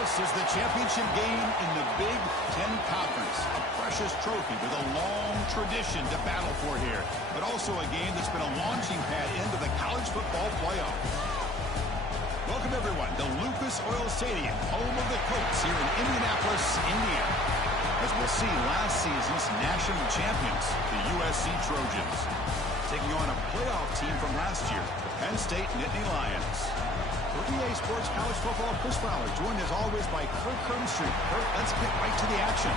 This is the championship game in the Big Ten Conference. A precious trophy with a long tradition to battle for here. But also a game that's been a launching pad into the college football playoff. Welcome, everyone, to Lucas Oil Stadium, home of the Colts here in Indianapolis, Indiana. As we'll see, last season's national champions, the USC Trojans, taking on a playoff team from last year, the Penn State Nittany Lions. For EA Sports College Football, Chris Fowler, joined as always by Kirk Hermstreet. Kirk, let's get right to the action.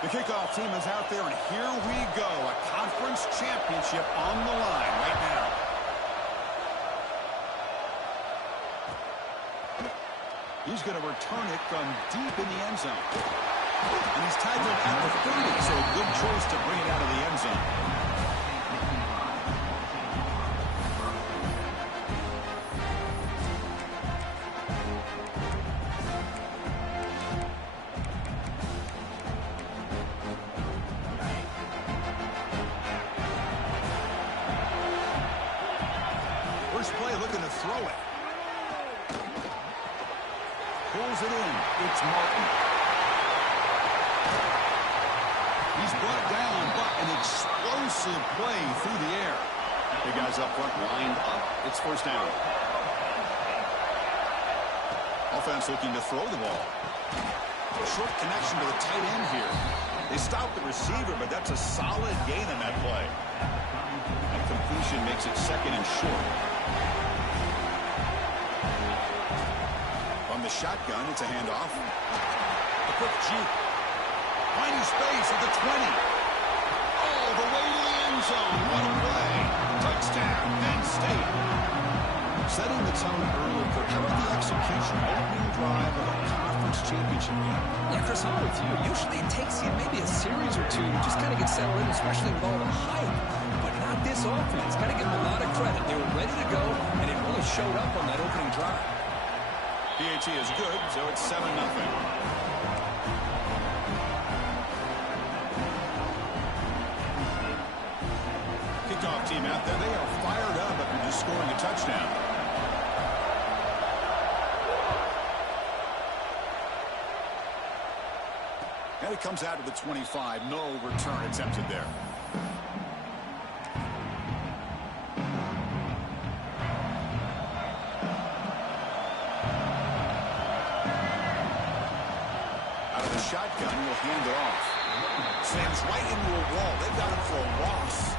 The kickoff team is out there, and here we go. A conference championship on the line right now. He's going to return it from deep in the end zone. And he's tackled at the 30, so a good choice to bring it out of the end zone. First play looking to throw it. Pulls it in. It's Martin. He's brought down, but an explosive play through the air. The guys up front lined up. It's first down. Offense looking to throw the ball. A short connection to the tight end here. They stopped the receiver, but that's a solid gain on that play. That completion makes it second and short. From the shotgun, it's a handoff. A quick juke. Finding space at the 20. All the way to the end zone. What a play. Touchdown, Penn State. Setting the tone early for how about the execution opening drive of a conference championship game. Yeah, Chris, I'm with you. Usually it takes you maybe a series or two to just kind of get settled in, especially with all the hype. But not this offense. Got to give them a lot of credit. They were ready to go, and it really showed up on that opening drive. PAT is good, so it's 7-0. Kickoff team out there. They are fired up after just scoring a touchdown. And it comes out to the 25. No return attempted there. Shotgun will hand it off. Slams right into a wall. They've got him for a loss.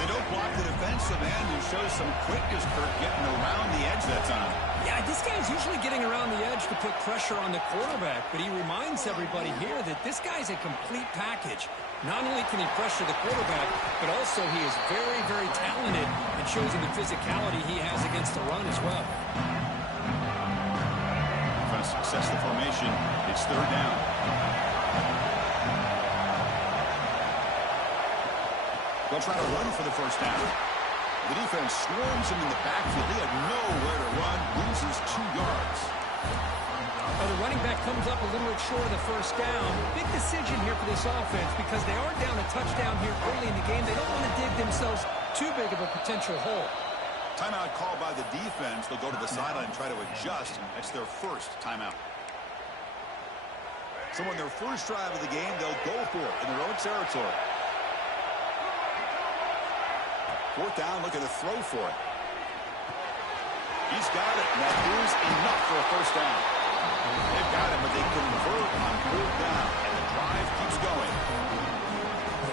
They don't block the defensive end and show some quickness, Kirk, getting around the edge that time. Yeah, this guy's usually getting around the edge to put pressure on the quarterback, but he reminds everybody here that this guy's a complete package. Not only can he pressure the quarterback, but also he is very, very talented and shows you the physicality he has against the run as well. Success the formation. It's third down. They'll try to run for the first down. The defense swarms him in the backfield. He had nowhere to run. Loses 2 yards. Well, the running back comes up a little bit short of the first down. Big decision here for this offense because they are down a touchdown here early in the game. They don't want to dig themselves too big of a potential hole. Timeout called by the defense. They'll go to the sideline and try to adjust. That's their first timeout. So on their first drive of the game, they'll go for it in their own territory. Fourth down, looking to throw for it. He's got it, and that is enough for a first down. They've got it, but they convert on fourth down, and the drive keeps going.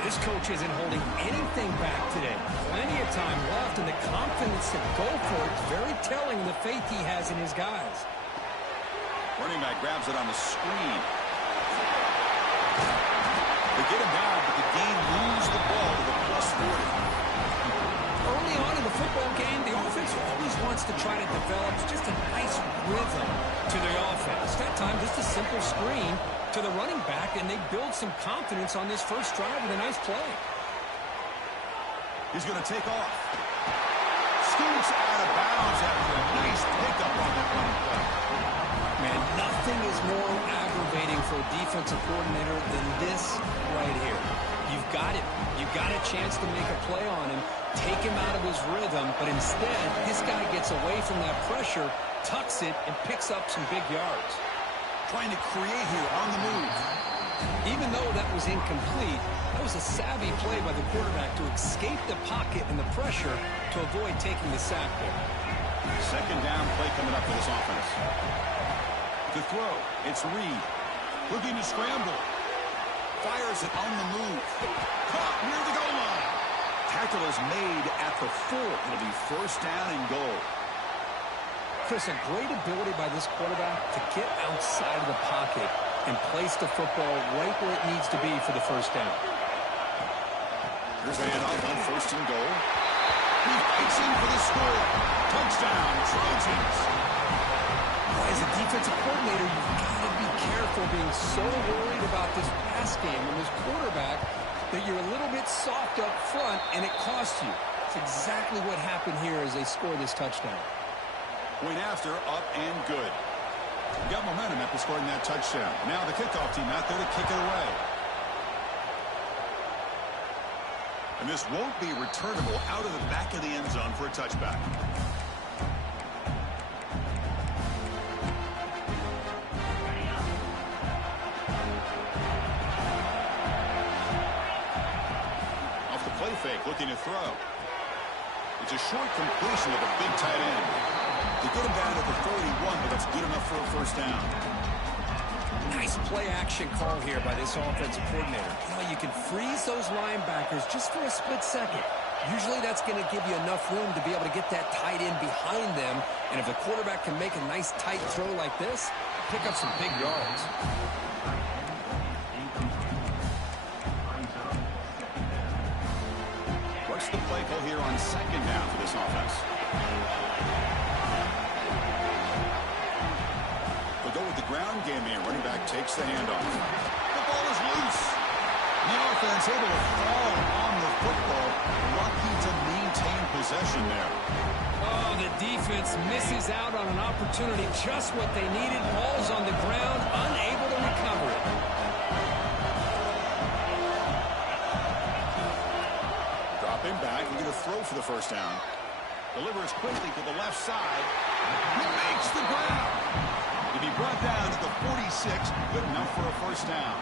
This coach isn't holding anything back today. Plenty of time left, and the confidence to go for it is very telling the faith he has in his guys. Running back grabs it on the screen. They get him down, but the game moves the ball to the +40. Early on in the football game, the offense always wants to try to develop just a nice rhythm to the offense. That time, just a simple screen to the running back, and they build some confidence on this first drive with a nice play. He's going to take off. Scoots out of bounds after a nice pickup on that running play. Man, nothing is more aggravating for a defensive coordinator than this right here. You've got it. You've got a chance to make a play on him, take him out of his rhythm, but instead, this guy gets away from that pressure, tucks it, and picks up some big yards. Trying to create here on the move. Even though that was incomplete, that was a savvy play by the quarterback to escape the pocket and the pressure to avoid taking the sack there. Second down play coming up for this offense. To throw, it's Reed. Looking to scramble. Fires it on the move. Caught near the goal line. Tackle is made at the 4. It'll be first down and goal. Chris, a great ability by this quarterback to get outside of the pocket and place the football right where it needs to be for the first down. Here's a handoff on first and goal. He fights in for the score. Touchdown, Trojans. Boy, as a defensive coordinator, you've got to be careful being so worried about this pass game and this quarterback that you're a little bit soft up front and it costs you. It's exactly what happened here as they score this touchdown. Point after, up and good. Got momentum after scoring that touchdown. Now the kickoff team out there to kick it away. And this won't be returnable out of the back of the end zone for a touchback. Off the play fake, looking to throw. It's a short completion of a big tight end. They get him down at the 31, but that's good enough for a first down. Nice play-action call here by this offensive coordinator. You know, you can freeze those linebackers just for a split second. Usually that's going to give you enough room to be able to get that tight end behind them. And if the quarterback can make a nice tight throw like this, pick up some big yards. What's the play call here on second down for this offense? They'll go with the ground game here. Running back takes the handoff. The ball is loose. The offense able to fall on the football. Lucky to maintain possession there. Oh, the defense misses out on an opportunity. Just what they needed. Ball's on the ground, unable to recover it. Dropping back, looking to throw for the first down. Delivers quickly to the left side. He makes the ground. To be brought down at the 46, good enough for a first down.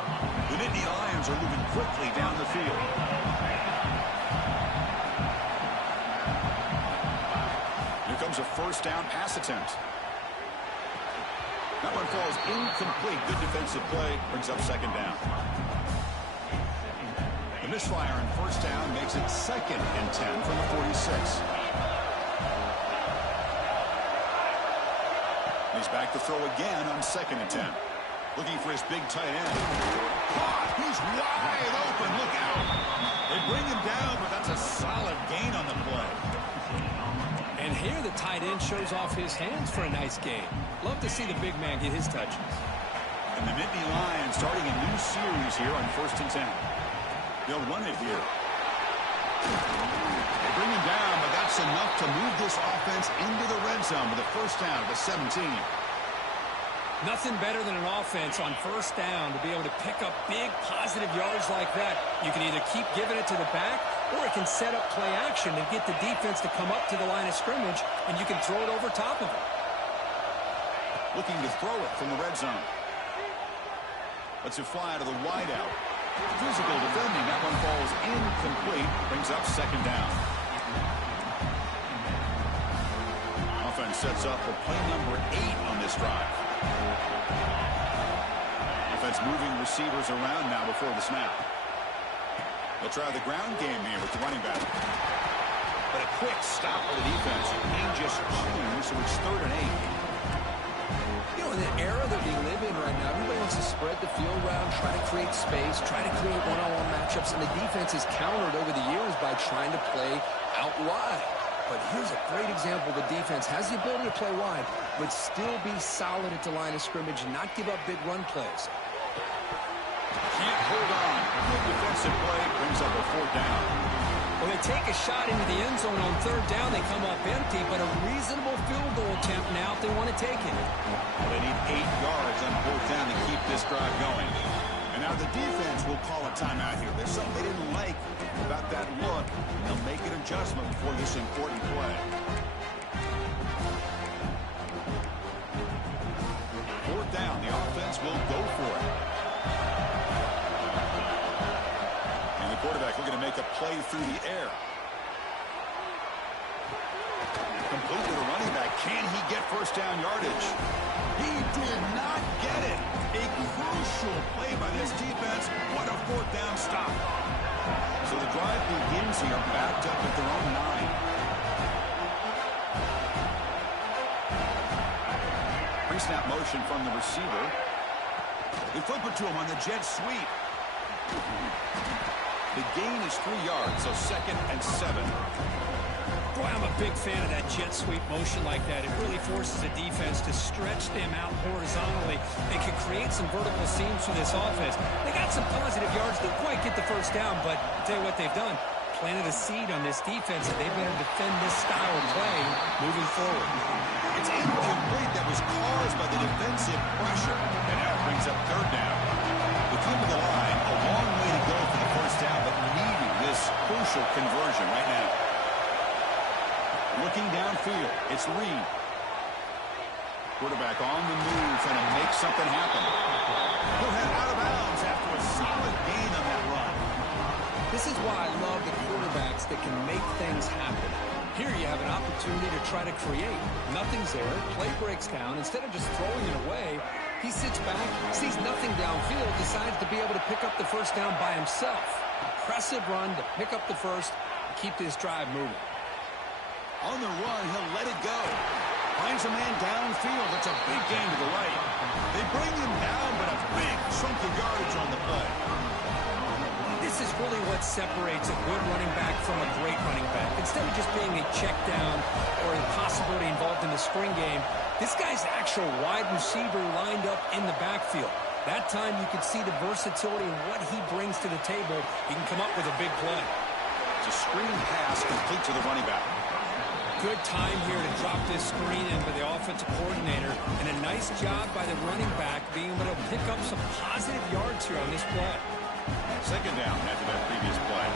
The Nittany Lions are moving quickly down the field. Here comes a first down pass attempt. That one falls incomplete. Good defensive play. Brings up second down. The misfire on first down makes it 2nd and 10 from the 46. He's back to throw again on 2nd and 10. Looking for his big tight end. He's wide open. Look out. They bring him down, but that's a solid gain on the play. And here the tight end shows off his hands for a nice gain. Love to see the big man get his touches. And the Nittany Lions starting a new series here on 1st and 10. They'll run it here. They bring him down, but that's enough to move this offense into the red zone with a first down at the 17. Nothing better than an offense on first down to be able to pick up big positive yards like that. You can either keep giving it to the back, or it can set up play action and get the defense to come up to the line of scrimmage, and you can throw it over top of it. Looking to throw it from the red zone. Lets it fly out of the wideout. Physical defending. That one falls incomplete. Brings up second down. Offense sets up for play number 8 on this drive. Offense moving receivers around now before the snap. They'll try the ground game here with the running back. But a quick stop by the defense. And just 2, so it's 3rd and 8. You know, in the era that we live in right now, everybody wants to spread the field around, try to create space, try to create one-on-one matchups, and the defense has countered over the years by trying to play out wide. But here's a great example. The defense has the ability to play wide, but still be solid at the line of scrimmage and not give up big run plays. hold on. Good defensive play brings up a fourth down. Well, they take a shot into the end zone on third down. They come up empty, but a reasonable field goal attempt now if they want to take it. Well, they need 8 yards on fourth down to keep this drive going. And now the defense will call a timeout here. There's something they didn't like about that look, and they'll make an adjustment before this important play. Fourth down, the offense will go for it. And the quarterback looking to make a play through the air. Complete to the running back. Can he get first down yardage? He did not get it. A crucial play by this defense. What a fourth down stop. So the drive begins here backed up at their own 9. Pre-snap motion from the receiver. They flip it to him on the jet sweep. The gain is 3 yards, so 2nd and 7. Boy, I'm a big fan of that jet sweep motion like that. It really forces a defense to stretch them out horizontally. They can create some vertical seams for this offense. They got some positive yards. Didn't quite get the first down, but I'll tell you what they've done. Planted a seed on this defense, and they better defend this style of play moving forward. It's incomplete. That was caused by the defensive pressure. And now it brings up third down. We come to the line. A long way to go for the first down, but needing this crucial conversion right now. Looking downfield, it's Reed. Quarterback on the move, trying to make something happen. He'll head out of bounds after a solid gain on that run. This is why I love the quarterbacks that can make things happen. Here you have an opportunity to try to create. Nothing's there. Play breaks down. Instead of just throwing it away, he sits back, sees nothing downfield, decides to be able to pick up the first down by himself. Impressive run to pick up the first and keep this drive moving. On the run, he'll let it go. Finds a man downfield. That's a big gain to the right. They bring him down, but a big chunk of yardage on the play. This is really what separates a good running back from a great running back. Instead of just being a check down or a possibility involved in the spring game, this guy's actual wide receiver lined up in the backfield. That time you can see the versatility and what he brings to the table. He can come up with a big play. It's a screen pass complete to the running back. Good time here to drop this screen in by the offensive coordinator, and a nice job by the running back being able to pick up some positive yards here on this play. Second down after that previous play.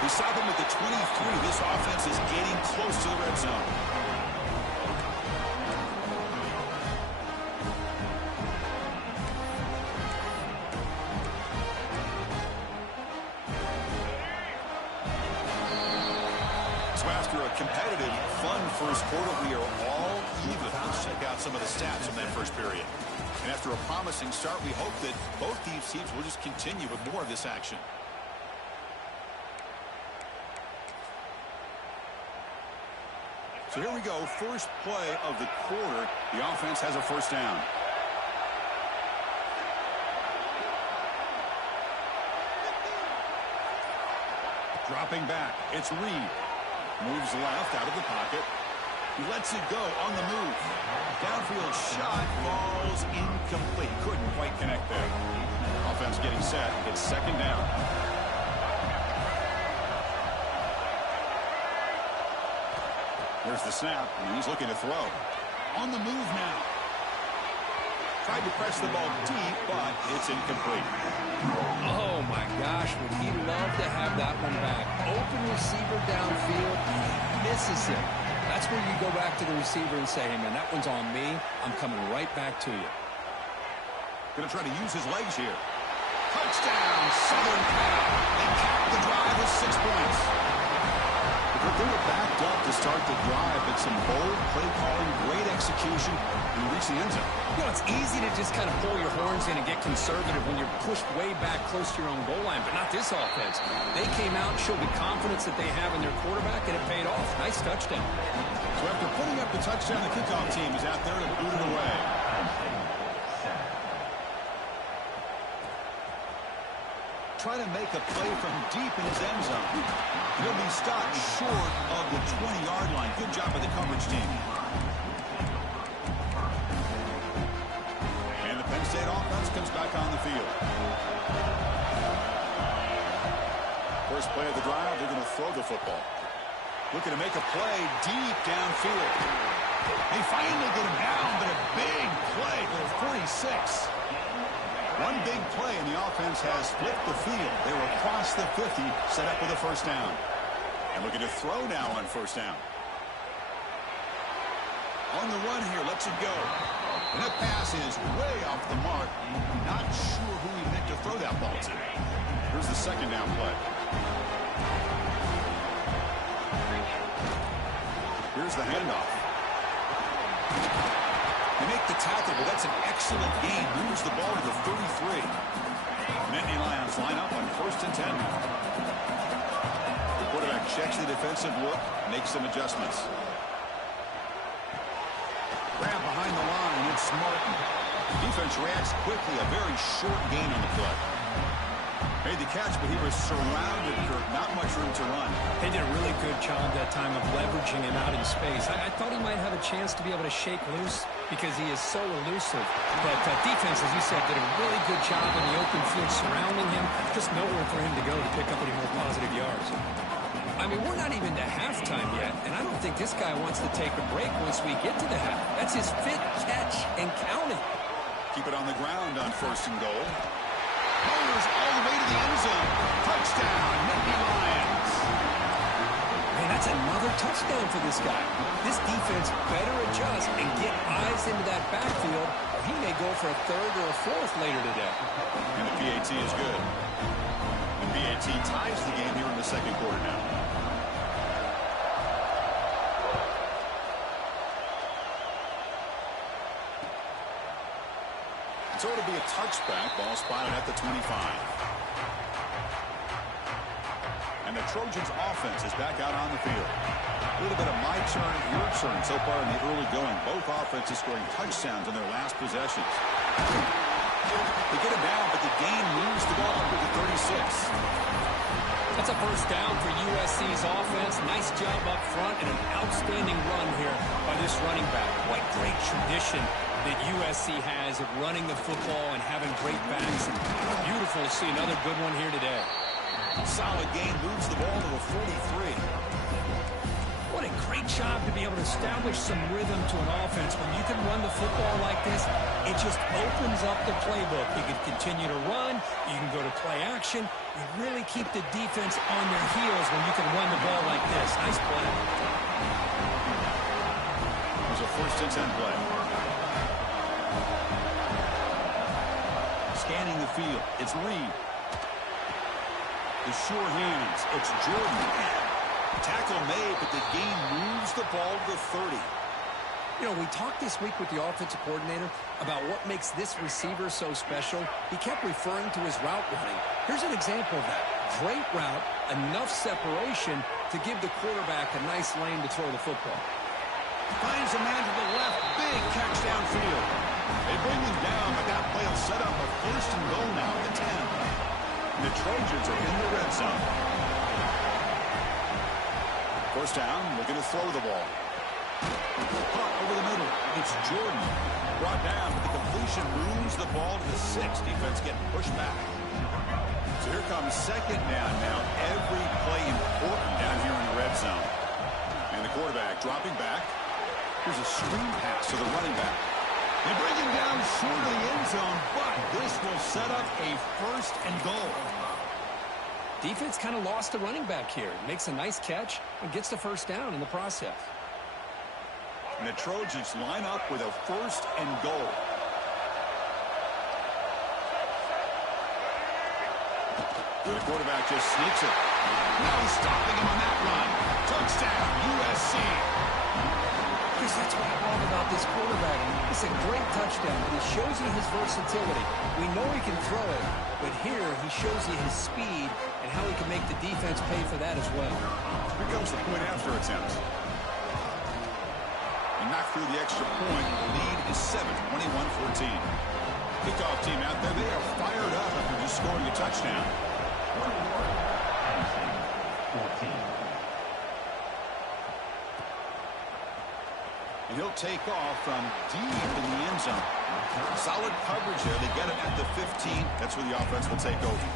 We stop him at the 23. This offense is getting close to the red zone. So after a competitive, fun first quarter, we are all even. Let's check out some of the stats from that first period. And after a promising start, we hope that both these teams will just continue with more of this action. So here we go, first play of the quarter. The offense has a first down. Dropping back, it's Reed. Moves left out of the pocket. He lets it go on the move. Downfield shot falls incomplete. Couldn't quite connect there. Offense getting set. It's second down. There's the snap, and he's looking to throw. On the move now. Tried to press the ball deep, but it's incomplete. Oh, my gosh, would he love to have that one back. Open receiver downfield, and he misses him. That's where you go back to the receiver and say, hey, man, that one's on me. I'm coming right back to you. Going to try to use his legs here. Touchdown, Southern Cal. They cap the drive with 6 points. They were backed up to start the drive, but some bold play calling, great execution, and reach the end zone. You know, it's easy to just kind of pull your horns in and get conservative when you're pushed way back close to your own goal line, but not this offense. They came out and showed the confidence that they have in their quarterback, and it paid off. Nice touchdown. So after putting up the touchdown, the kickoff team is out there to boot it away. Trying to make a play from deep in his end zone. He'll be stopped short of the 20-yard line. Good job by the coverage team. downs, comes back on the field. First play of the drive, they're going to throw the football. Looking to make a play deep downfield. They finally get him down, but a big play for 46. One big play, and the offense has flipped the field. They were across the 50, set up with a first down. And looking to throw now on first down. On the run here, lets it go. And that pass is way off the mark. Not sure who he meant to throw that ball to. Here's the second down play. Here's the handoff. They make the tackle, but that's an excellent gain. Moves the ball to the 33. Nittany Lions line up on 1st and 10. The quarterback checks the defensive look, makes some adjustments. Grab behind the line, it's Martin. Defense reacts quickly, a very short gain on the play. Made the catch, but he was surrounded, Kirk. Not much room to run. They did a really good job that time of leveraging him out in space. I thought he might have a chance to be able to shake loose because he is so elusive. But defense, as you said, did a really good job in the open field surrounding him. Just nowhere for him to go to pick up any more positive yards. I mean, we're not even to halftime yet, and I don't think this guy wants to take a break once we get to the half. That's his 5th catch and counting. Keep it on the ground on 1st and goal. Powers all the way to the end zone. Touchdown, Nittany Lions. Man, that's another touchdown for this guy. This defense better adjust and get eyes into that backfield, or he may go for a 3rd or a 4th later today. And the PAT is good. The PAT ties the game here in the second quarter now. So it'll be a touchback. Ball spotted at the 25. And the Trojans' offense is back out on the field. A little bit of my turn, your turn so far in the early going. Both offenses scoring touchdowns in their last possessions. They get it down, but the gain moves the ball up to the 36. That's a first down for USC's offense. Nice job up front and an outstanding run here by this running back. What great tradition that USC has of running the football and having great backs. And beautiful to see another good one here today. Solid gain, moves the ball to the 43. What a great job to be able to establish some rhythm to an offense. When you can run the football like this, it just opens up the playbook. You can continue to run. You can go to play action. You really keep the defense on their heels when you can run the ball like this. Nice play. There's a 1st and 10 play. Scanning the field, it's Reed. The sure hands, it's Jordan. Tackle made, but the gain moves the ball to the 30. You know, we talked this week with the offensive coordinator about what makes this receiver so special. He kept referring to his route running. Here's an example of that. Great route, enough separation to give the quarterback a nice lane to throw the football. Finds a man to the left, big catch downfield. They bring him down, but that play will set up a 1st and goal now at the 10. And the Trojans are in the red zone. First down, looking to throw the ball. Punt over the middle. It's Jordan. Brought down, but the completion moves the ball to the 6. Defense getting pushed back. So here comes 2nd down now. Every play important down here in the red zone. And the quarterback dropping back. Here's a screen pass to the running back. They bring him down short of the end zone, but this will set up a 1st and goal. Defense kind of lost the running back here. Makes a nice catch and gets the first down in the process. And the Trojans line up with a 1st and goal. The quarterback just sneaks it. Now he's stopping him on that run. Touchdown, USC. Chris, that's what I love about this quarterback. It's a great touchdown, but he shows you his versatility. We know he can throw it, but here he shows you his speed and how he can make the defense pay for that as well. Here comes the point after attempt. And knocked through the extra point. The lead is 7, 21-14. Kickoff team out there, they are fired up after just scoring a touchdown. And he'll take off from deep in the end zone. Solid coverage there. They get him at the 15. That's where the offense will take over.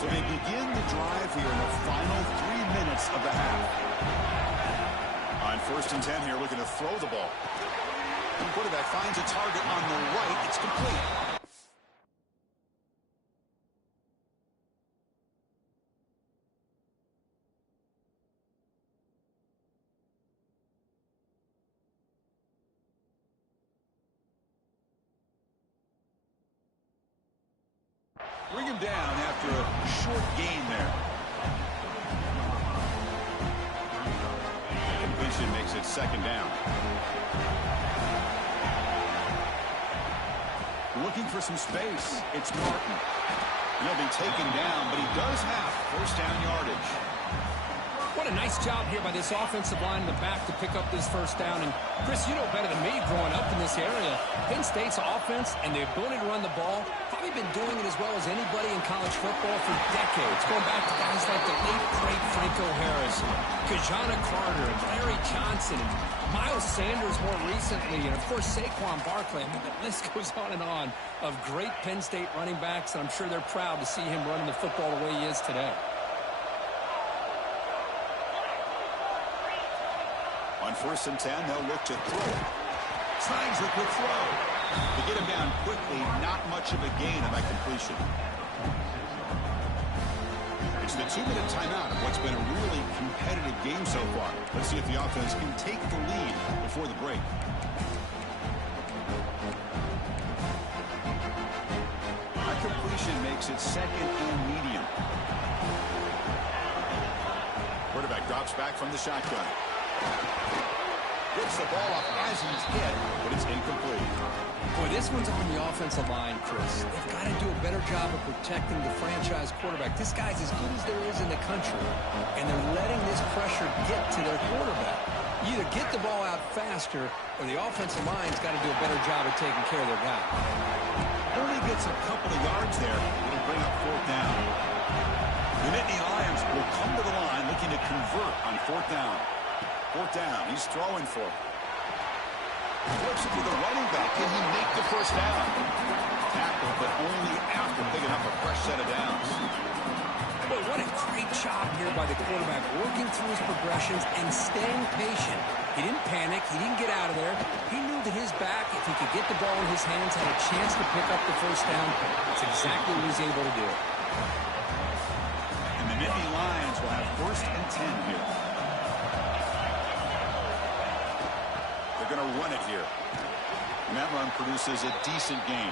So they begin the drive here in the final 3 minutes of the half. On 1st and 10 here, looking to throw the ball. The quarterback finds a target on the right. It's complete. Bring him down after a short gain there. Completion makes it 2nd down. Looking for some space. It's Martin. He'll be taken down, but he does have 1st down yardage. What a nice job here by this offensive line in the back to pick up this 1st down. And, Chris, you know better than me growing up in this area. Penn State's offense and the ability to run the ball, probably been doing it as well as anybody in college football for decades, going back to guys like the late, great Franco Harris, Kajana Carter, and Larry Johnson, and Miles Sanders more recently, and, of course, Saquon Barkley. I mean, the list goes on of great Penn State running backs, and I'm sure they're proud to see him running the football the way he is today. On 1st and 10, they'll look to throw. Slides the quick throw. To get him down quickly, not much of a gain on that completion. It's the 2-minute timeout of what's been a really competitive game so far. Let's see if the offense can take the lead before the break. That completion makes it 2nd and medium. Quarterback drops back from the shotgun. Gets the ball up as he's hit, but it's incomplete. Boy, this one's on the offensive line, Chris. They've got to do a better job of protecting the franchise quarterback. This guy's as good as there is in the country, and they're letting this pressure get to their quarterback. You either get the ball out faster, or the offensive line's got to do a better job of taking care of their guy. Only gets a couple of yards there. It'll bring up 4th down. The Nittany Lions will come to the line looking to convert on 4th down. 4th down. He's throwing for it. Flips it to the running back. Can he make the 1st down? Tackle, but only after picking up a fresh set of downs. Boy, what a great job here by the quarterback, working through his progressions and staying patient. He didn't panic. He didn't get out of there. He knew that his back, if he could get the ball in his hands, had a chance to pick up the 1st down. That's exactly what he was able to do. And the Nittany Lions will have 1st and 10 here. They're going to run it here. And that run produces a decent gain.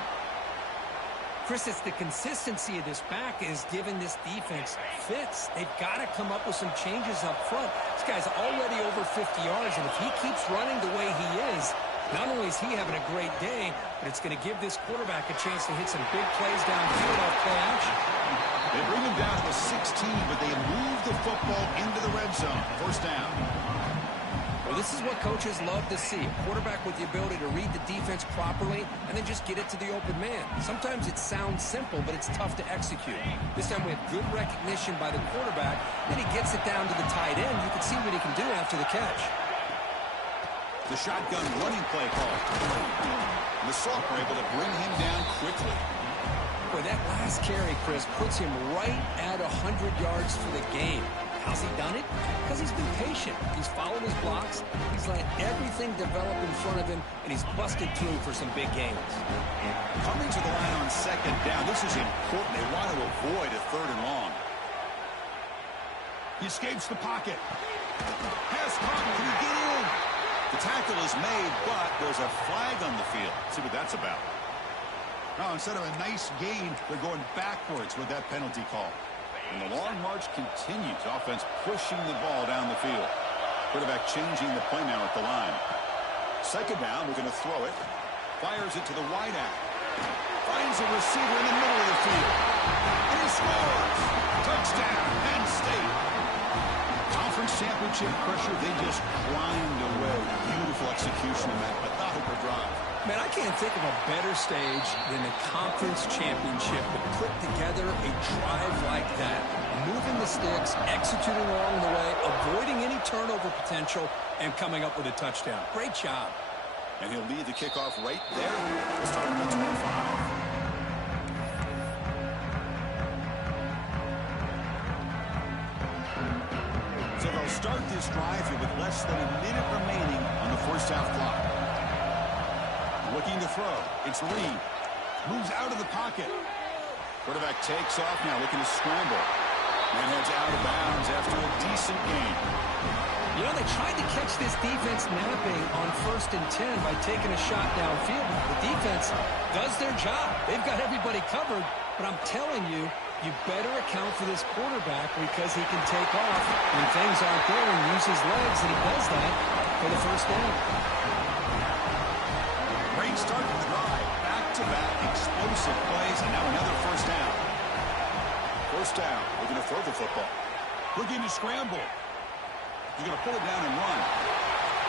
Chris, it's the consistency of this back is giving this defense fits. They've got to come up with some changes up front. This guy's already over 50 yards, and if he keeps running the way he is, not only is he having a great day, but it's going to give this quarterback a chance to hit some big plays downfield off play action. They bring him down to the 16, but they move the football into the red zone. 1st down. Well, this is what coaches love to see. A quarterback with the ability to read the defense properly and then just get it to the open man. Sometimes it sounds simple, but it's tough to execute. This time we have good recognition by the quarterback. Then he gets it down to the tight end. You can see what he can do after the catch. The shotgun running play call. The Salk were able to bring him down quickly. Boy, that last carry, Chris, puts him right at 100 yards for the game. How's he done it? Because he's been patient. He's followed his blocks. He's let everything develop in front of him, and he's busted through for some big gains. Coming to the line on 2nd down. This is important. They want to avoid a 3rd and long. He escapes the pocket. Has caught. Can he get in? The tackle is made, but there's a flag on the field. Let's see what that's about. Now, instead of a nice gain, they're going backwards with that penalty call. And the long march continues. Offense pushing the ball down the field. Quarterback changing the play now at the line. 2nd down, we're going to throw it. Fires it to the wide out. Finds a receiver in the middle of the field. And he scores! Touchdown, Penn State. Conference championship pressure, they just climbed away. Beautiful execution in that methodical drive. Man, I can't think of a better stage than the conference championship to put together a drive like that. Moving the sticks, executing along the way, avoiding any turnover potential, and coming up with a touchdown. Great job. And he'll lead the kickoff right there. We'll start at the 25. So they'll start this drive here with less than a minute remaining on the first half clock. Looking to throw. It's Reed. Moves out of the pocket. Quarterback takes off now, looking to scramble. And heads out of bounds after a decent gain. You know, they tried to catch this defense napping on 1st and 10 by taking a shot downfield. The defense does their job. They've got everybody covered, but I'm telling you, you better account for this quarterback because he can take off when things aren't there and use his legs, and he does that for the first down. Great start to the drive. Back-to-back explosive plays, and now another first down. First down. We're going to throw the football. Looking to scramble. He's going to pull it down and run.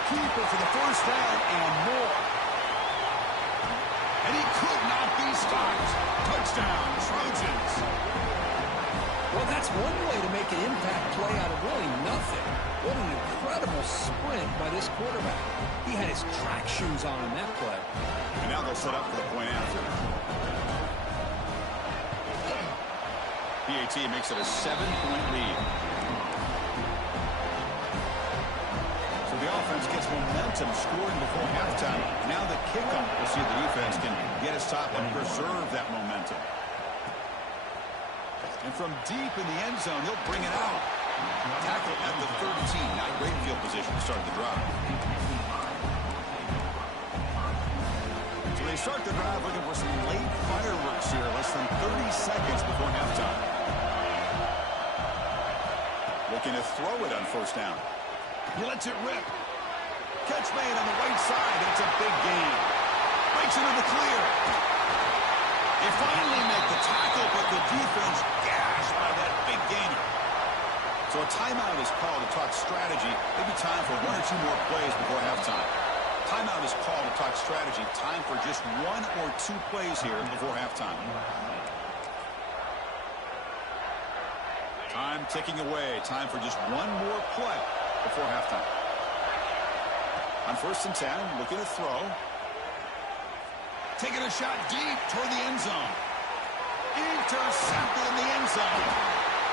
Keep it for the first down and more. And he could not be stopped. Touchdown, Trojans. Well, that's one way to make an impact play out of really nothing. What an incredible sprint by this quarterback. He had his track shoes on in that play. And now they'll set up for the point after. PAT makes it a 7-point lead. So the offense gets momentum scoring before halftime. Now the kickoff. We'll see if the defense can get a stop and preserve that momentum. And from deep in the end zone, he'll bring it out. Tackle at the 13. Not great field position to start the drive. So they start the drive looking for some late fireworks here. Less than 30 seconds before halftime. Looking to throw it on first down. He lets it rip. Catch made on the right side. It's a big gain. Breaks into the clear. They finally make the tackle, but the defense gashed by that big gainer. So a timeout is called to talk strategy. Maybe time for 1 or 2 more plays before halftime. Timeout is called to talk strategy. Time for just 1 or 2 plays here before halftime. Time ticking away. Time for just 1 more play before halftime. On 1st and 10, looking to throw. Taking a shot deep toward the end zone. Intercepted in the end zone.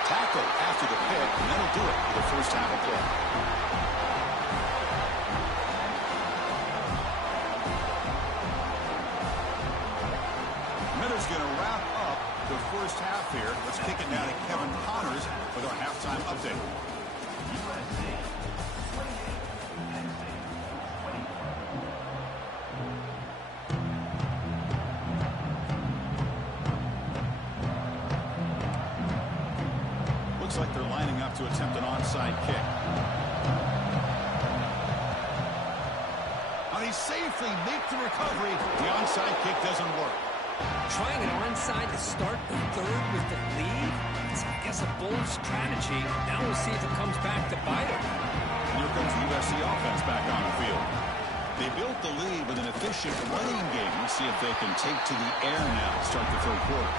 Tackle after the pick, and that'll do it for the first half of play. Miller's going to wrap up the first half here. Let's kick it now to Kevin Connors with our halftime update. Looks like they're lining up to attempt an onside kick. Now they safely make the recovery. The onside kick doesn't work. Trying an onside to start the third with the lead? It's, I guess, a bold strategy. Now we'll see if it comes back to bite them. Here comes the USC offense back on the field. They built the lead with an efficient running game. Let's see if they can take to the air now to start the third quarter.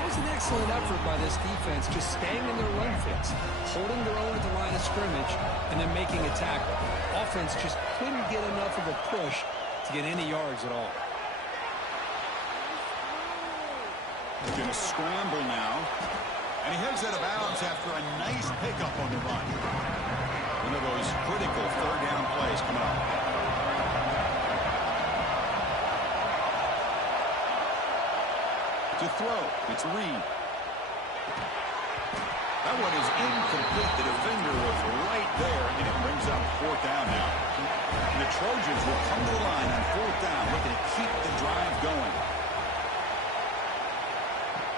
It was an excellent effort by this defense, just staying in their run fits, holding their own at the line of scrimmage, and then making a tackle. Offense just couldn't get enough of a push to get any yards at all. He's going to scramble now. And he heads out of bounds after a nice pickup on the run. One of those critical third down plays coming up. To throw, it's Reed. That one is incomplete. The defender was right there, and it brings up 4th down now. And the Trojans will come to the line on 4th down, looking to keep the drive going.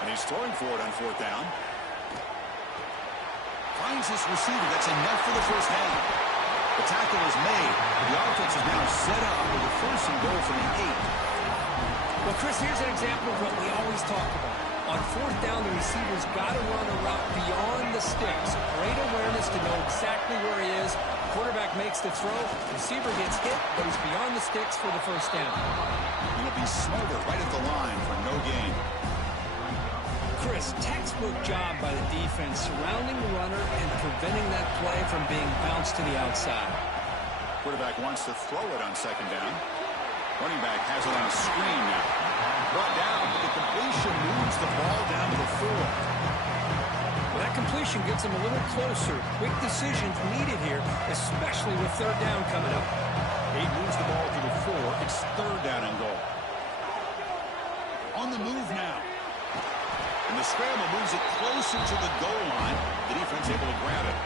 And he's throwing for it on 4th down. Finds this receiver. That's enough for the first down. The tackle is made. The offense is now set up with a 1st and goal from the 8. Well, Chris, here's an example of what we always talk about. On 4th down, the receiver's got to run a route beyond the sticks. Great awareness to know exactly where he is. Quarterback makes the throw. Receiver gets hit, but he's beyond the sticks for the first down. It'll be smothered right at the line for no gain. Chris, textbook job by the defense surrounding the runner and preventing that play from being bounced to the outside. Quarterback wants to throw it on 2nd down. Running back has it on a screen now. Brought down, but the completion moves the ball down to the 4. Well, that completion gets him a little closer. Quick decisions needed here, especially with third down coming up. He moves the ball to the 4. It's third down and goal. On the move now. And the scramble moves it closer to the goal line. The defense able to grab it.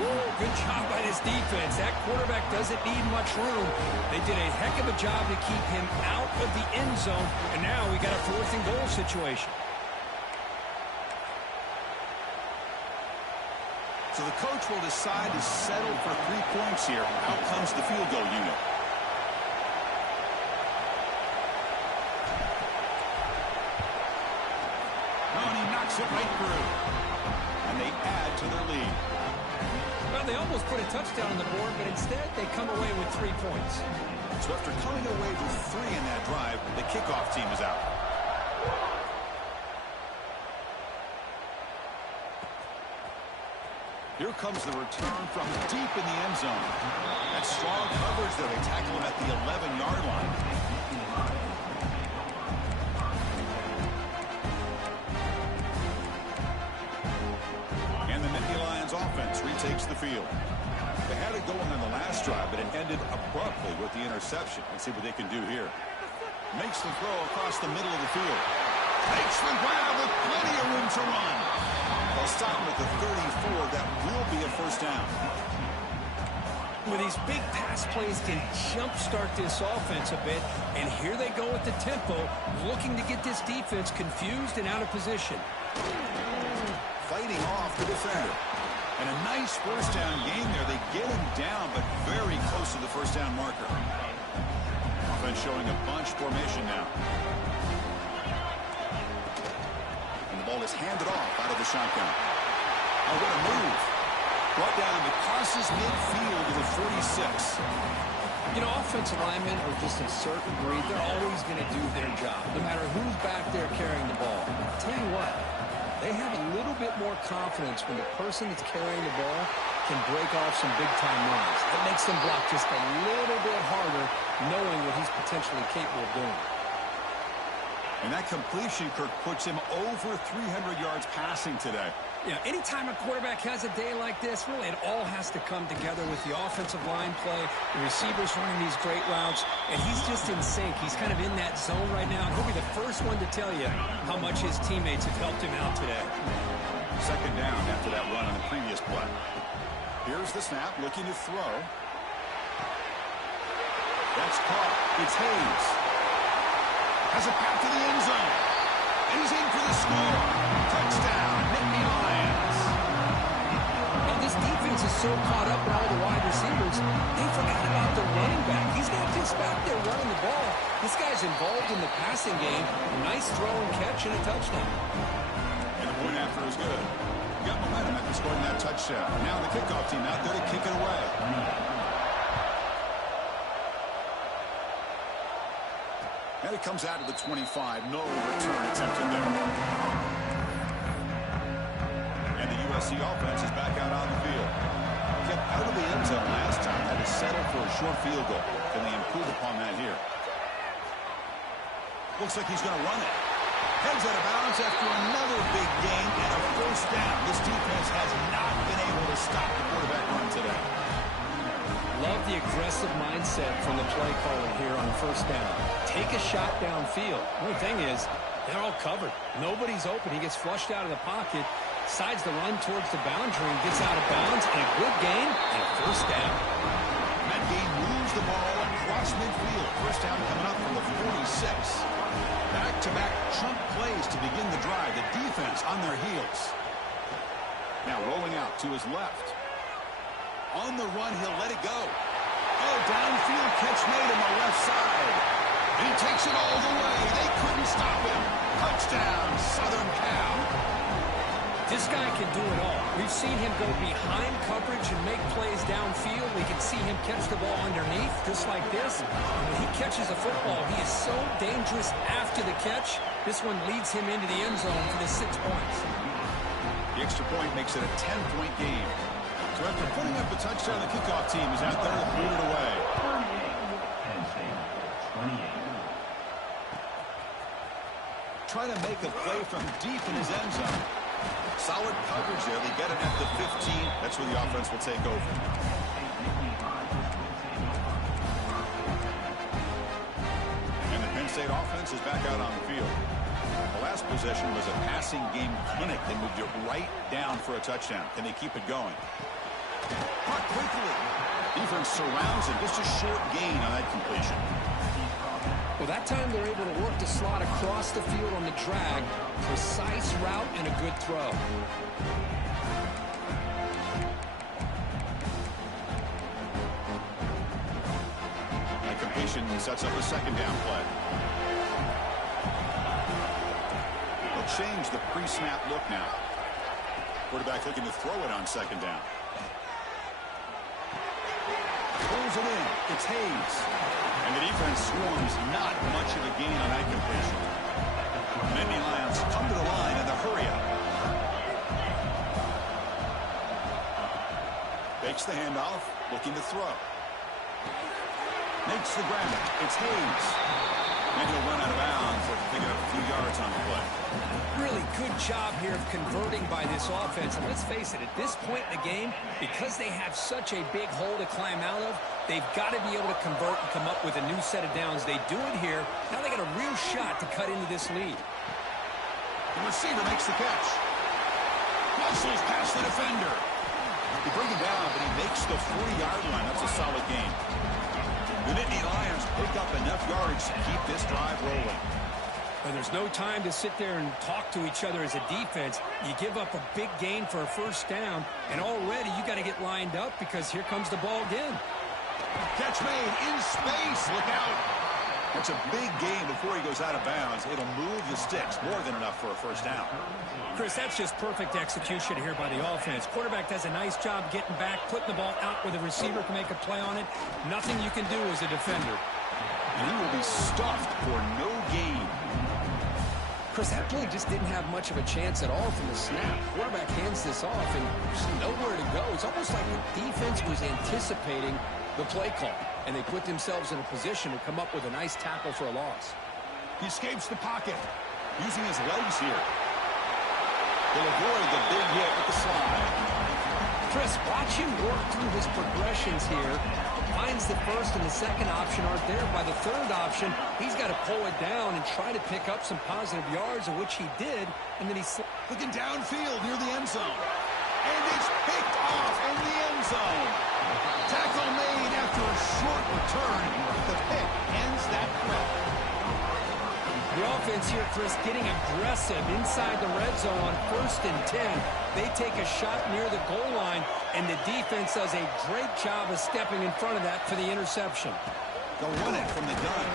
Woo, good job by this defense. That quarterback doesn't need much room. They did a heck of a job to keep him out of the end zone. And now we got a 4th and goal situation. So the coach will decide to settle for 3 points here. Out comes the field goal unit. And he knocks it right through. And they add to their lead. Well, they almost put a touchdown on the board, but instead they come away with 3 points. So after coming away with 3 in that drive, the kickoff team is out. Here comes the return from deep in the end zone. That's strong coverage there. They tackle him at the 11-yard line. And the Nittany Lions offense retakes the field. They had it going on the last drive, but it ended abruptly with the interception. Let's see what they can do here. Makes the throw across the middle of the field. Takes the grab with plenty of room to run. They'll stop him at the 34. That will be a first down. With these big pass plays can jumpstart this offense a bit. And here they go at the tempo, looking to get this defense confused and out of position. Fighting off the defender. And a nice first down gain there. They get him down, but very close to the first down marker. Offense showing a bunch formation now. And the ball is handed off out of the shotgun. Oh, what a move. Brought down across his midfield to the 46. You know, offensive linemen are just a certain breed. They're always going to do their job, no matter who's back there carrying the ball. I'll tell you what, they have a little bit more confidence when the person that's carrying the ball can break off some big-time runs. That makes them block just a little bit harder, knowing what he's potentially capable of doing. And that completion, Kirk, puts him over 300 yards passing today. Yeah, anytime a quarterback has a day like this, really it all has to come together with the offensive line play, the receivers running these great routes, and he's just in sync. He's kind of in that zone right now, and he'll be the first one to tell you how much his teammates have helped him out today. Second down after that run on the previous play. Here's the snap, looking to throw. That's caught. It's Hayes. Has a path to the end zone. And he's in for the score. Touchdown, Nittany Lions. And this defense is so caught up in all the wide receivers, they forgot about the running back. He's not just back there running the ball. This guy's involved in the passing game. Nice throw and catch and a touchdown. And the point after is good. Got momentum after scoring that touchdown. Now the kickoff team out there to kick it away. And it comes out to the 25. No return attempted there. And the USC offense is back out on the field. Kept out of the end zone last time. Had to settle for a short field goal. Can they improve upon that here? Looks like he's going to run it. Heads out of bounds after another big gain and a first down. This defense has not been able to stop the quarterback run today. Love the aggressive mindset from the play caller here on first down. Take a shot downfield. The only thing is, they're all covered. Nobody's open. He gets flushed out of the pocket, decides to run towards the boundary and gets out of bounds, and a good gain and a first down. That gain moves the ball across midfield. First down coming up from the 46. Back-to-back chunk plays to begin the drive. The defense on their heels. Now rolling out to his left. On the run, he'll let it go. Oh, downfield catch made on the left side. And he takes it all the way. They couldn't stop him. Touchdown, Southern Cal. This guy can do it all. We've seen him go behind coverage and make plays downfield. We can see him catch the ball underneath, just like this. When he catches a football, he is so dangerous after the catch. This one leads him into the end zone for the 6 points. The extra point makes it a 10-point game. So after putting up a touchdown, the kickoff team is out there to boot it away. trying to make a play from deep in his end zone. Solid coverage there. They get it at the 15. That's where the offense will take over. And the Penn State offense is back out on the field. The last possession was a passing game clinic. They moved it right down for a touchdown. Can they keep it going? Caught quickly. Defense surrounds it. Just a short gain on that completion. Well, that time they're able to work the slot across the field on the drag. Precise route and a good throw. That completion sets up a second down play. They'll change the pre-snap look now. Quarterback looking to throw it on second down. Pulls it in. It's Hayes. And the defense swarms, not much of a gain on that completion. Nittany Lions come to the line in the hurry-up. Fakes the handoff, looking to throw. Makes the grab. It's Hayes. And he'll run out of bounds after picking up a few yards on the play. Really good job here of converting by this offense. And let's face it, at this point in the game, because they have such a big hole to climb out of, they've got to be able to convert and come up with a new set of downs. They do it here. Now they got a real shot to cut into this lead. The receiver makes the catch. Muscles past the defender. He brings him down, but he makes the 40-yard line. That's a solid gain. The Nittany Lions pick up enough yards to keep this drive rolling. And there's no time to sit there and talk to each other as a defense. You give up a big gain for a first down, and already you got to get lined up because here comes the ball again. Catch made in space. Look out. That's a big gain before he goes out of bounds. It'll move the sticks. More than enough for a first down. Chris, that's just perfect execution here by the offense. Quarterback does a nice job getting back, putting the ball out where the receiver can make a play on it. Nothing you can do as a defender. And he will be stuffed for no gain. Chris, that play just didn't have much of a chance at all from the snap. Quarterback hands this off, and there's nowhere to go. It's almost like the defense was anticipating the play call, and they put themselves in a position to come up with a nice tackle for a loss. He escapes the pocket, using his legs here. He'll avoid the big hit with the slide. Chris, watch him work through his progressions here. Finds the first and the second option aren't there. By the third option, he's got to pull it down and try to pick up some positive yards, of which he did, and then he's looking downfield near the end zone. And it's picked off in the end zone. Tackle made after a short return. The pick ends that threat. The offense here, Chris, getting aggressive inside the red zone on 1st and 10. They take a shot near the goal line, and the defense does a great job of stepping in front of that for the interception. They'll run it from the gun.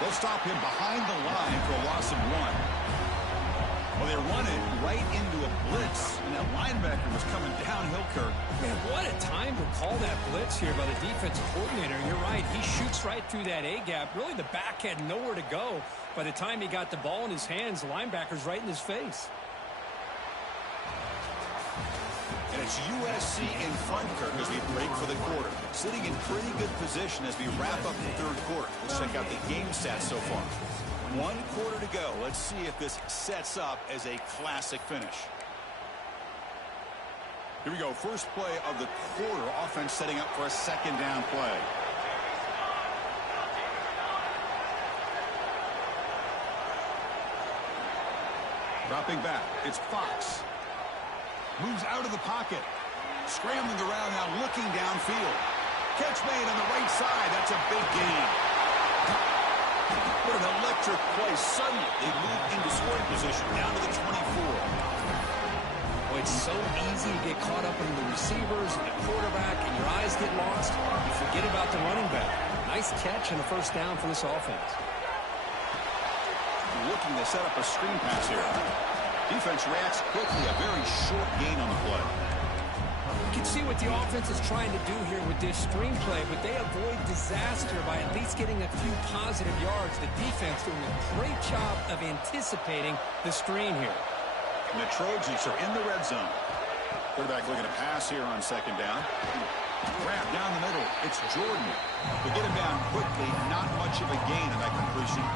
They'll stop him behind the line for a loss of 1. Well, they run it right into a blitz, and that linebacker was coming downhill, Kirk. Man, what a time to call that blitz here by the defensive coordinator. You're right. He shoots right through that A-gap. Really, the back had nowhere to go. By the time he got the ball in his hands, the linebacker's right in his face. And it's USC in front, Kirk, as we break for the quarter. Sitting in pretty good position as we wrap up the third quarter. Let's check out the game stats so far. 1 quarter to go. Let's see if this sets up as a classic finish. Here we go. First play of the quarter. Offense setting up for a second down play. Dropping back. It's Fox. Moves out of the pocket. Scrambling around now, looking downfield. Catch made on the right side. That's a big gain. What an electric play. Suddenly, they move into scoring position down to the 24. Well, it's so easy to get caught up in the receivers and the quarterback, and your eyes get lost. You forget about the running back. Nice catch and a first down for this offense. Looking to set up a screen pass here. Defense reacts quickly. A very short gain on the play. You can see what the offense is trying to do here with this screen play, but they avoid disaster by at least getting a few positive yards. The defense doing a great job of anticipating the screen here. And the Trojans are in the red zone. Quarterback looking to pass here on second down. Grab down the middle. It's Jordan. They get him down quickly. Not much of a gain on that completion.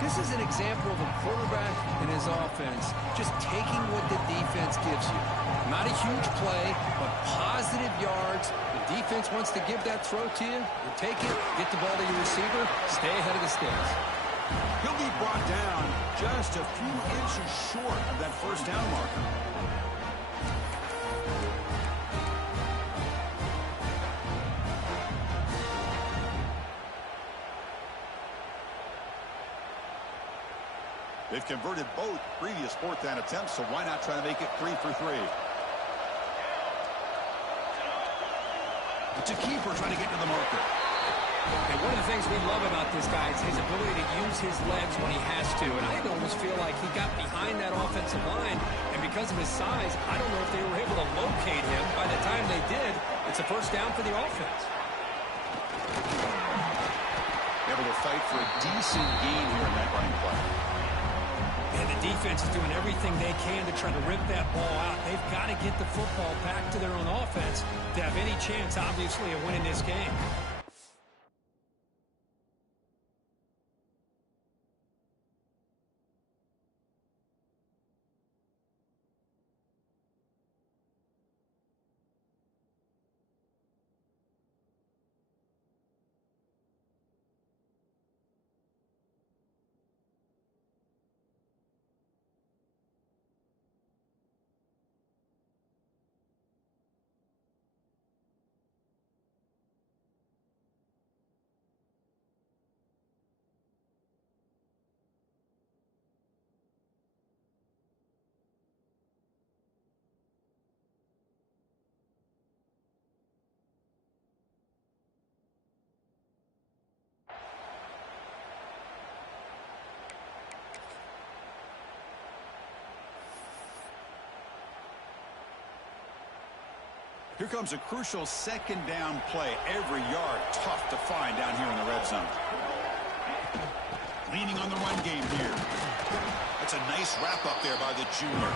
This is an example of a quarterback and his offense just taking what the defense gives you. Not a huge play, but positive yards. The defense wants to give that throw to you. You take it, get the ball to your receiver, stay ahead of the sticks. He'll be brought down just a few inches short of that first down marker. They've converted both previous fourth down attempts, so why not try to make it 3 for 3? It's a keeper trying to get to the marker. And one of the things we love about this guy is his ability to use his legs when he has to. And I almost feel like he got behind that offensive line, and because of his size, I don't know if they were able to locate him. By the time they did, it's a first down for the offense. Able to fight for a decent gain here in that running play. And the defense is doing everything they can to try to rip that ball out. They've got to get the football back to their own offense to have any chance, obviously, of winning this game. Here comes a crucial second down play. Every yard tough to find down here in the red zone. Leaning on the run game here. That's a nice wrap up there by the junior.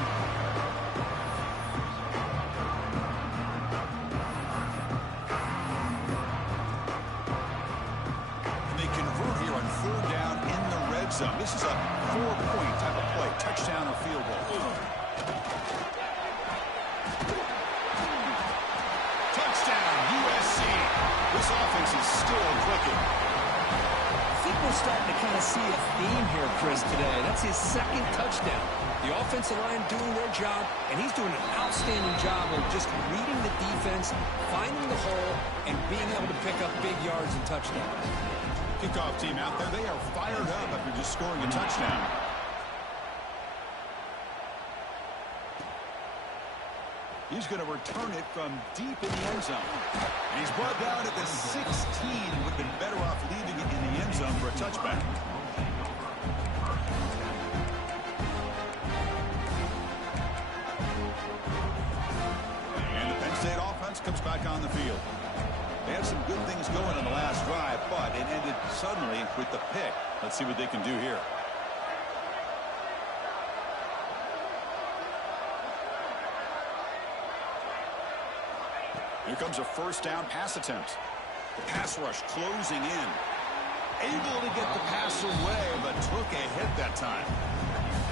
And they convert here on third down in the red zone. This is a 4-point type of play. Touchdown or field goal. This offense is still clicking. I think we're starting to kind of see a theme here, Chris, today. That's his second touchdown. The offensive line doing their job, and he's doing an outstanding job of just reading the defense, finding the hole, and being able to pick up big yards and touchdowns. Kickoff team out there, they are fired up after just scoring a touchdown. He's going to return it from deep in the end zone. And he's brought down at the 16. Would have been better off leaving it in the end zone for a touchback. And the Penn State offense comes back on the field. They had some good things going on the last drive, but it ended suddenly with the pick. Let's see what they can do here. Here comes a first down pass attempt. The pass rush closing in. Able to get the pass away, but took a hit that time.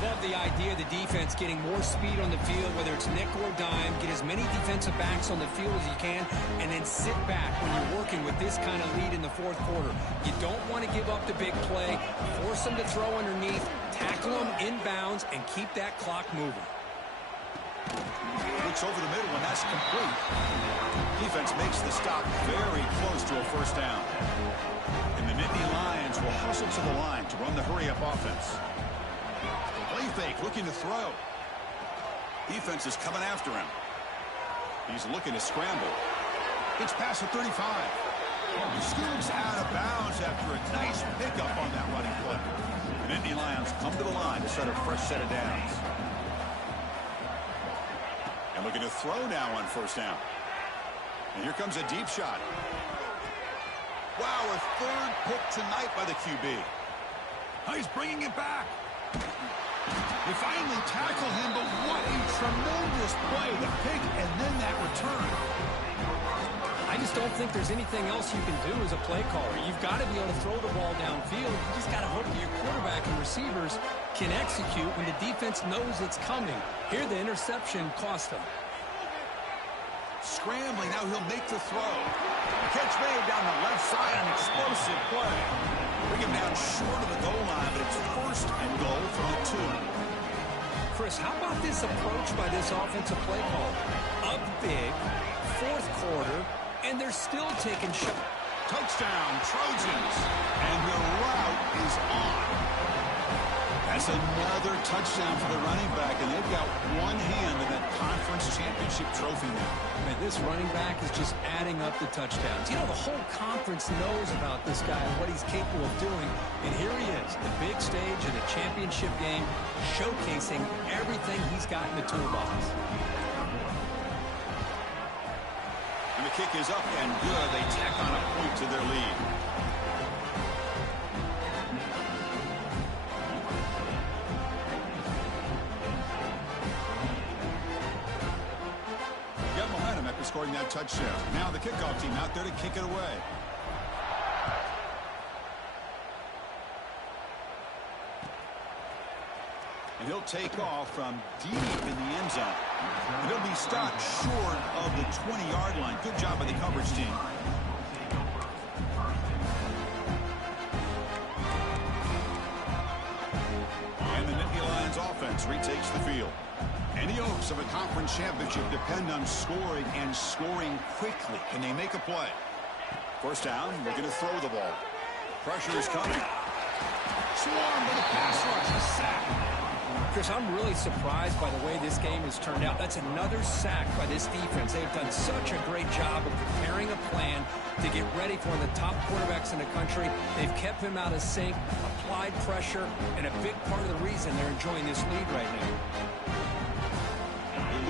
Love the idea of the defense getting more speed on the field, whether it's nickel or dime, get as many defensive backs on the field as you can, and then sit back when you're working with this kind of lead in the fourth quarter. You don't want to give up the big play, force them to throw underneath, tackle them inbounds, and keep that clock moving. Looks over the middle, and that's complete. Defense makes the stop very close to a first down. And the Nittany Lions will hustle to the line to run the hurry-up offense. Play fake, looking to throw. Defense is coming after him. He's looking to scramble. Gets past the 35. He scoops out of bounds after a nice pickup on that running play. The Nittany Lions come to the line to start a fresh set of downs. And looking to throw now on first down. And here comes a deep shot. Wow, a third pick tonight by the QB. Oh, he's bringing it back. They finally tackle him, but what a tremendous play. The pick and then that return. I just don't think there's anything else you can do as a play caller. You've got to be able to throw the ball downfield. You just got to hope that your quarterback and receivers can execute when the defense knows it's coming. Here, the interception cost him. Scrambling, now he'll make the throw. Catch made down the left side, an explosive play. Bring him down short of the goal line, but it's first and goal from the 2. Chris, how about this approach by this offensive play call? Up big, fourth quarter, and they're still taking shots. Touchdown, Trojans. And the route is on. That's another touchdown for the running back, and they've got one hand in that conference championship trophy now. Man, this running back is just adding up the touchdowns. You know, the whole conference knows about this guy and what he's capable of doing. And here he is, the big stage of the championship game, showcasing everything he's got in the toolbox. And the kick is up and good. They tack on a point to their lead. Scoring that touchdown. Now the kickoff team out there to kick it away. And he'll take off from deep in the end zone. And he'll be stopped short of the 20-yard line. Good job by the coverage team. And the Nittany Lions offense retakes the field. And the hopes of a conference championship depend on scoring and scoring quickly. Can they make a play? First down, they're going to throw the ball. Pressure is coming. Swarm with a pass rush, a sack. Chris, I'm really surprised by the way this game has turned out. That's another sack by this defense. They've done such a great job of preparing a plan to get ready for one of the top quarterbacks in the country. They've kept him out of sync, applied pressure, and a big part of the reason they're enjoying this lead right now.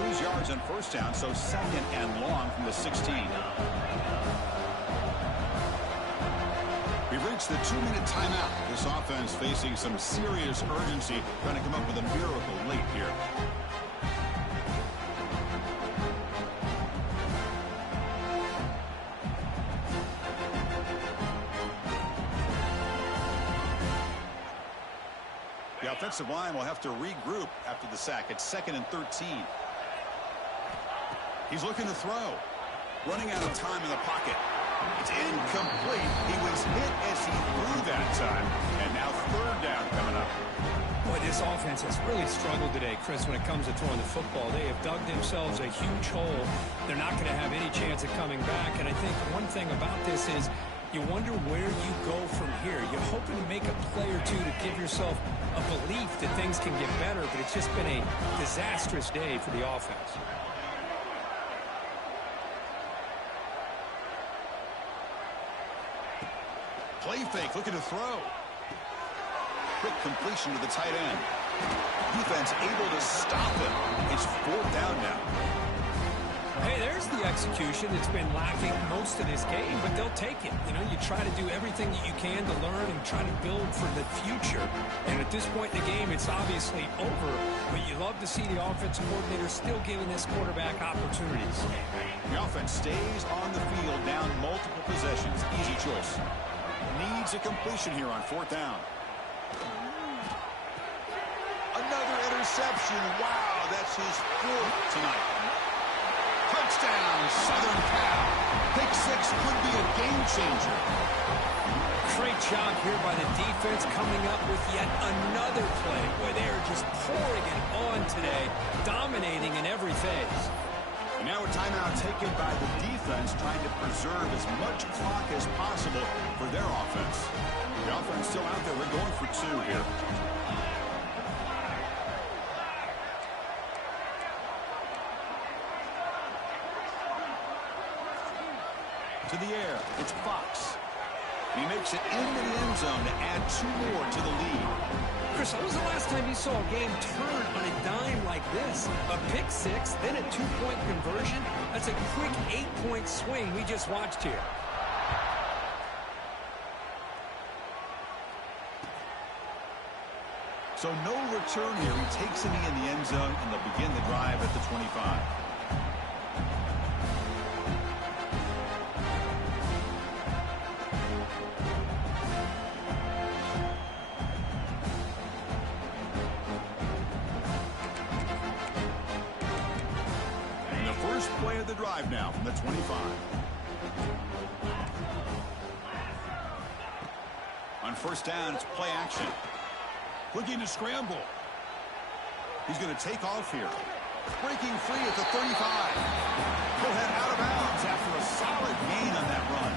Lose yards on first down, so second and long from the 16. We've reached the 2-minute timeout. This offense facing some serious urgency, trying to come up with a miracle late here. The offensive line will have to regroup after the sack. It's 2nd and 13. He's looking to throw. Running out of time in the pocket. It's incomplete. He was hit as he threw that time. And now 3rd down coming up. Boy, this offense has really struggled today, Chris, when it comes to throwing the football. They have dug themselves a huge hole. They're not going to have any chance of coming back. And I think one thing about this is you wonder where you go from here. You're hoping to make a play or two to give yourself a belief that things can get better, but it's just been a disastrous day for the offense. Play fake, looking to throw. Quick completion to the tight end. Defense able to stop him. It's 4th down now. Hey, there's the execution that's been lacking most of this game, but they'll take it. You know, you try to do everything that you can to learn and try to build for the future. And at this point in the game, it's obviously over, but you love to see the offensive coordinator still giving this quarterback opportunities. The offense stays on the field, down multiple possessions. Easy choice. Needs a completion here on 4th down. Another interception. Wow, that's his 4th tonight. Touchdown, Southern Cal. Pick 6 could be a game changer. Great job here by the defense coming up with yet another play. Boy, they are just pouring it on today, dominating in every phase. And now a timeout taken by the defense, trying to preserve as much clock as possible for their offense. The offense still out there. We're going for 2 here. To the air, it's Fox. He makes it into the end zone to add 2 more to the lead. Chris, when was the last time you saw a game turn on a dime like this? A pick 6, then a 2-point conversion? That's a quick 8-point swing we just watched here. So no return here. He takes it in the end zone, and they'll begin the drive at the 25. play of the drive now from the 25. On first down, it's play action. Looking to scramble. He's going to take off here. Breaking free at the 35. He'll head out of bounds after a solid gain on that run.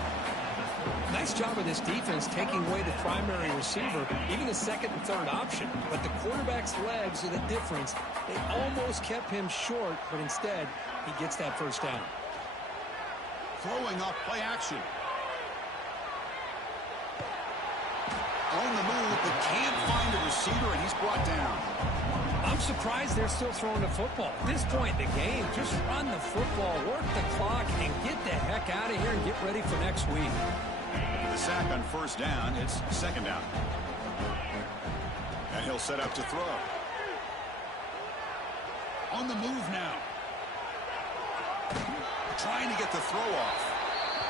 Nice job of this defense taking away the primary receiver, even the second and third option. But the quarterback's legs are the difference. They almost kept him short, but instead, he gets that first down. Throwing off play action. On the move, but can't find a receiver, and he's brought down. I'm surprised they're still throwing the football. At this point in the game, just run the football, work the clock, and get the heck out of here and get ready for next week. The sack on first down, it's second down. And he'll set up to throw. On the move now. Trying to get the throw off.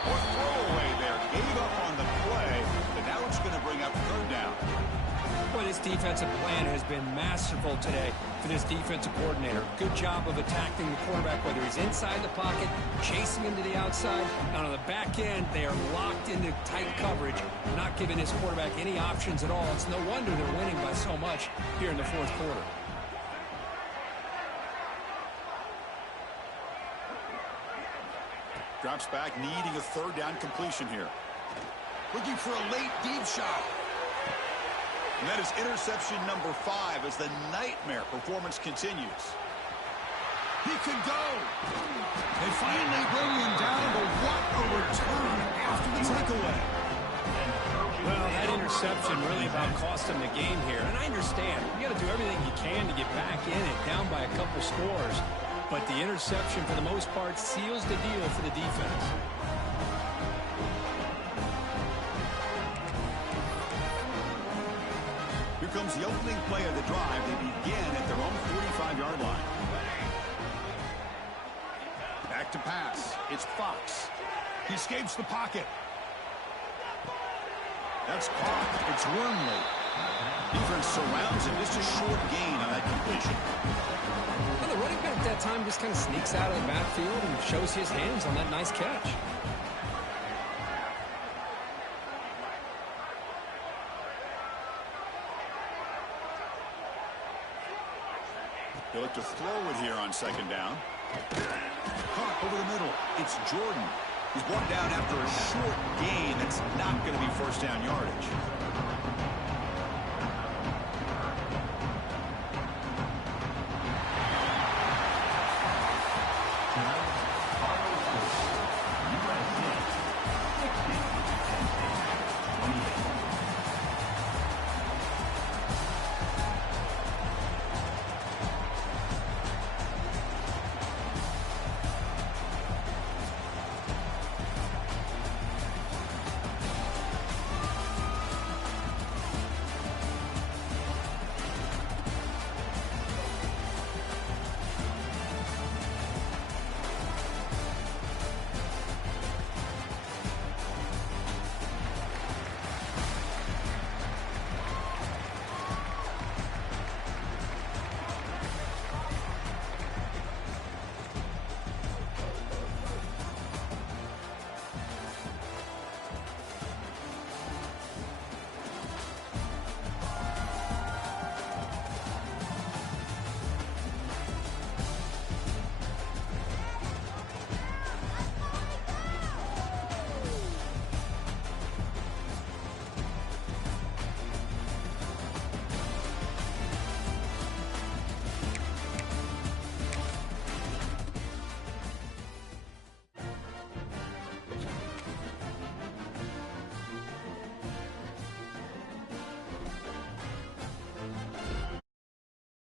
Or throwaway there. Gave up on the play, but now it's going to bring up third down. Boy, this defensive plan has been masterful today for this defensive coordinator. Good job of attacking the quarterback, whether he's inside the pocket, chasing him to the outside. And on the back end, they are locked into tight coverage, not giving his quarterback any options at all. It's no wonder they're winning by so much here in the fourth quarter. Drops back, needing a third down completion here. Looking for a late deep shot. And that is interception number 5 as the nightmare performance continues. He could go. They finally bring him down, but what a return after the takeaway. Well, that interception really about cost him the game here. And I understand. You got to do everything you can to get back in it, down by a couple scores. But the interception, for the most part, seals the deal for the defense. Here comes the opening play of the drive. They begin at their own 45-yard line. Back to pass. It's Fox. He escapes the pocket. That's caught. It's Wormley. Defense surrounds him. Just a short gain on that completion. Well, the running back that time just kind of sneaks out of the backfield and shows his hands on that nice catch. They look to throw it here on second down. Caught over the middle. It's Jordan. He's brought down after a short gain that's not going to be first down yardage.